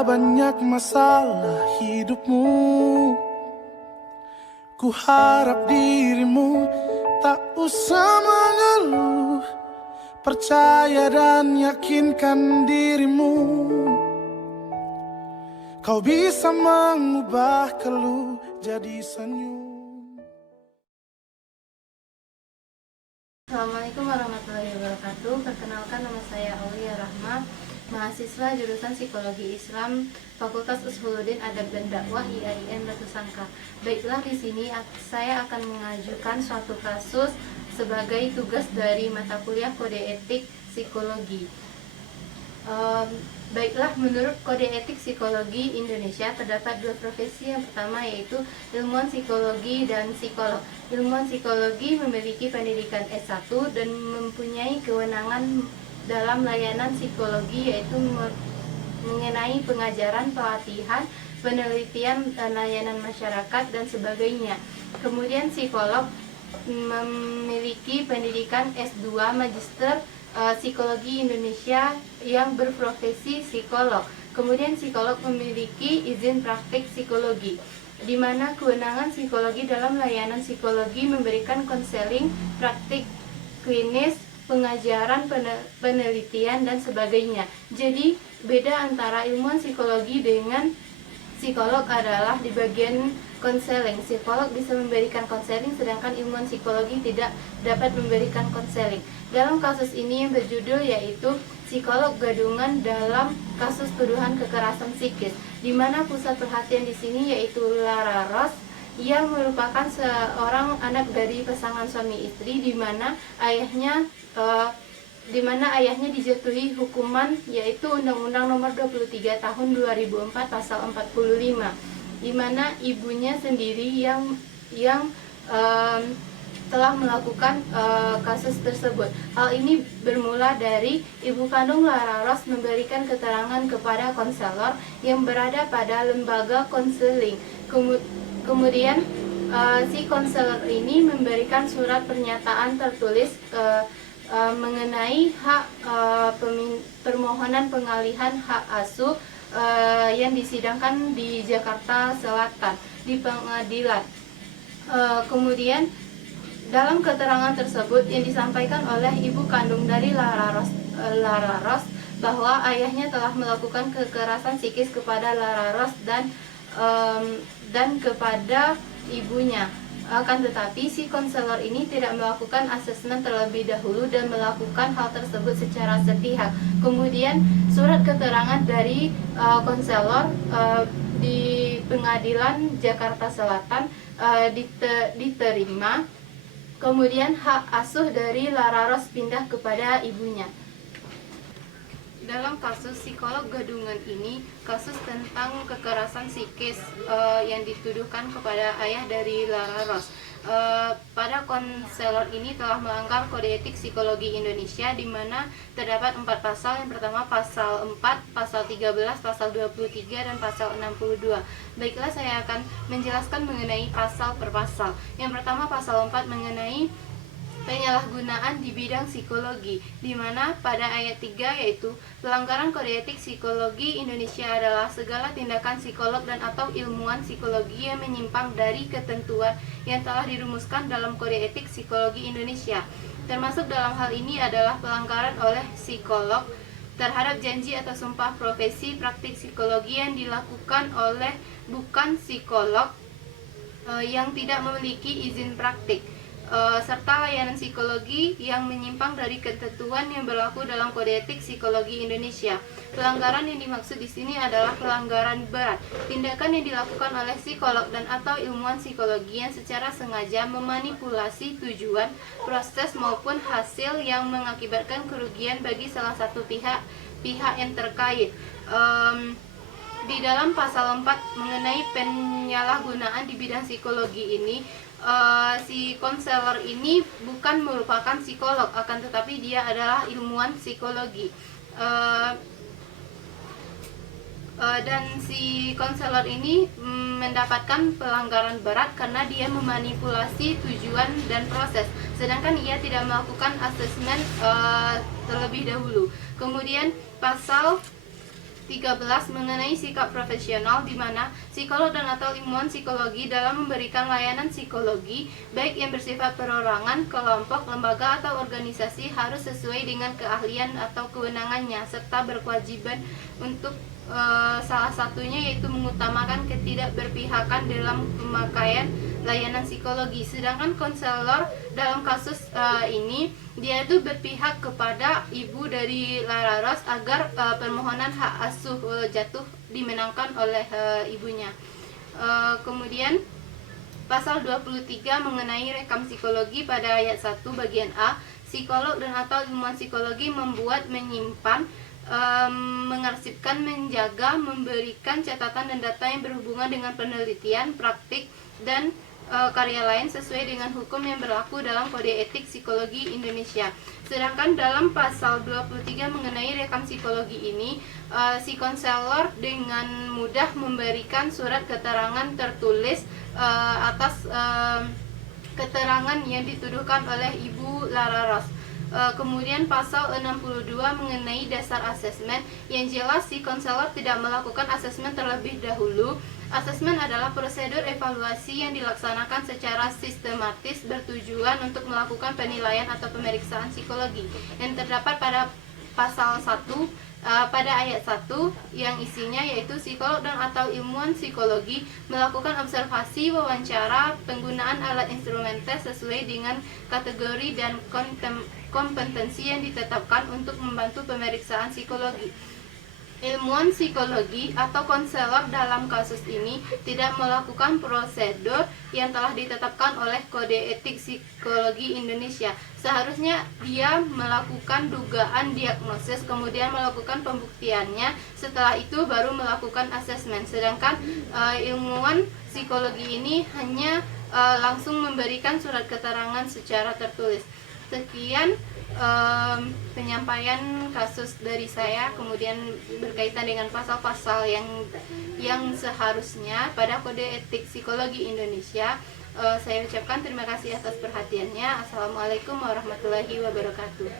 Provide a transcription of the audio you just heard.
Betapa banyak masalah hidupmu, ku harap dirimu tak usah mengeluh. Percaya dan yakinkan dirimu, kau bisa mengubah keluh jadi senyum. Assalamualaikum warahmatullahi wabarakatuh. Perkenalkan, nama saya Aulia Rahma, mahasiswa jurusan Psikologi Islam, Fakultas Usuluddin Adab dan Dakwah IAIN Batu Sangkar. Baiklah, di sini saya akan mengajukan suatu kasus sebagai tugas dari mata kuliah Kode Etik Psikologi. Baiklah, menurut Kode Etik Psikologi Indonesia terdapat dua profesi. Yang pertama yaitu ilmuwan psikologi dan psikolog. Ilmuwan psikologi memiliki pendidikan S1 dan mempunyai kewenangan dalam layanan psikologi, yaitu mengenai pengajaran, pelatihan, penelitian, dan layanan masyarakat dan sebagainya. Kemudian psikolog memiliki pendidikan S2 Magister Psikologi Indonesia yang berprofesi psikolog. Kemudian psikolog memiliki izin praktik psikologi, di mana kewenangan psikologi dalam layanan psikologi memberikan konseling, praktik klinis, pengajaran, penelitian, dan sebagainya. Jadi beda antara ilmuwan psikologi dengan psikolog adalah di bagian konseling. Psikolog bisa memberikan konseling, sedangkan ilmuwan psikologi tidak dapat memberikan konseling. Dalam kasus ini yang berjudul yaitu psikolog gadungan dalam kasus tuduhan kekerasan psikis, di mana pusat perhatian di sini yaitu Lara Ros, yang merupakan seorang anak dari pasangan suami istri, di mana ayahnya dijatuhi hukuman yaitu Undang-Undang Nomor 23 Tahun 2004 Pasal 45, di mana ibunya sendiri yang telah melakukan kasus tersebut. Hal ini bermula dari ibu kandung Lara Ros memberikan keterangan kepada konselor yang berada pada lembaga konseling. Kemudian si konselor ini memberikan surat pernyataan tertulis mengenai hak permohonan pengalihan hak asuh yang disidangkan di Jakarta Selatan di pengadilan. Kemudian dalam keterangan tersebut yang disampaikan oleh ibu kandung dari Lara Ros bahwa ayahnya telah melakukan kekerasan psikis kepada Lara Ros dan kepada ibunya. Akan tetapi si konselor ini tidak melakukan asesmen terlebih dahulu dan melakukan hal tersebut secara sepihak. Kemudian surat keterangan dari konselor di pengadilan Jakarta Selatan diterima. Kemudian hak asuh dari Lara Ros pindah kepada ibunya. Dalam kasus psikolog gadungan ini, kasus tentang kekerasan psikis yang dituduhkan kepada ayah dari Lara Ros. Pada konselor ini telah melanggar Kode Etik Psikologi Indonesia, di mana terdapat 4 pasal. Yang pertama pasal 4, pasal 13, pasal 23, dan pasal 62. Baiklah, saya akan menjelaskan mengenai pasal per pasal. Yang pertama pasal 4 mengenai penyalahgunaan di bidang psikologi, di mana pada ayat 3 yaitu pelanggaran Kode Etik Psikologi Indonesia adalah segala tindakan psikolog dan atau ilmuwan psikologi yang menyimpang dari ketentuan yang telah dirumuskan dalam Kode Etik Psikologi Indonesia. Termasuk dalam hal ini adalah pelanggaran oleh psikolog terhadap janji atau sumpah profesi praktik psikologi yang dilakukan oleh bukan psikolog yang tidak memiliki izin praktik, serta layanan psikologi yang menyimpang dari ketentuan yang berlaku dalam Kode Etik Psikologi Indonesia. Pelanggaran yang dimaksud di sini adalah pelanggaran berat, tindakan yang dilakukan oleh psikolog dan atau ilmuwan psikologi yang secara sengaja memanipulasi tujuan, proses maupun hasil yang mengakibatkan kerugian bagi salah satu pihak yang terkait. Di dalam pasal 4 mengenai penyalahgunaan di bidang psikologi ini, si konselor ini bukan merupakan psikolog, akan tetapi dia adalah ilmuwan psikologi. Dan si konselor ini mendapatkan pelanggaran berat karena dia memanipulasi tujuan dan proses, sedangkan ia tidak melakukan asesmen terlebih dahulu. Kemudian pasal 13 mengenai sikap profesional, di mana psikolog dan atau ilmuwan psikologi dalam memberikan layanan psikologi baik yang bersifat perorangan, kelompok, lembaga atau organisasi harus sesuai dengan keahlian atau kewenangannya serta berkewajiban untuk salah satunya yaitu mengutamakan ketidakberpihakan dalam pemakaian layanan psikologi. Sedangkan konselor dalam kasus ini dia itu berpihak kepada ibu dari Lara Rose agar permohonan hak asuh jatuh dimenangkan oleh ibunya. Kemudian pasal 23 mengenai rekam psikologi pada ayat 1 bagian A, psikolog dan atau ilmuwan psikologi membuat, menyimpan, mengarsipkan, menjaga, memberikan catatan dan data yang berhubungan dengan penelitian, praktik, dan karya lain sesuai dengan hukum yang berlaku dalam Kode Etik Psikologi Indonesia. Sedangkan dalam pasal 23 mengenai rekam psikologi ini, si konselor dengan mudah memberikan surat keterangan tertulis atas keterangan yang dituduhkan oleh Ibu Lara Rose. Kemudian pasal 62 mengenai dasar asesmen, yang jelas si konselor tidak melakukan asesmen terlebih dahulu. Asesmen adalah prosedur evaluasi yang dilaksanakan secara sistematis bertujuan untuk melakukan penilaian atau pemeriksaan psikologi yang terdapat pada pasal 1 pada ayat 1 yang isinya yaitu psikolog dan atau ilmuwan psikologi melakukan observasi, wawancara, penggunaan alat instrumen tes sesuai dengan kategori dan kompetensi yang ditetapkan untuk membantu pemeriksaan psikologi. Ilmuwan psikologi atau konselor dalam kasus ini tidak melakukan prosedur yang telah ditetapkan oleh Kode Etik Psikologi Indonesia. Seharusnya dia melakukan dugaan diagnosis, kemudian melakukan pembuktiannya, setelah itu baru melakukan asesmen. Sedangkan ilmuwan psikologi ini hanya langsung memberikan surat keterangan secara tertulis. Sekian penyampaian kasus dari saya, kemudian berkaitan dengan pasal-pasal yang seharusnya pada Kode Etik Psikologi Indonesia. Saya ucapkan terima kasih atas perhatiannya. Assalamualaikum warahmatullahi wabarakatuh.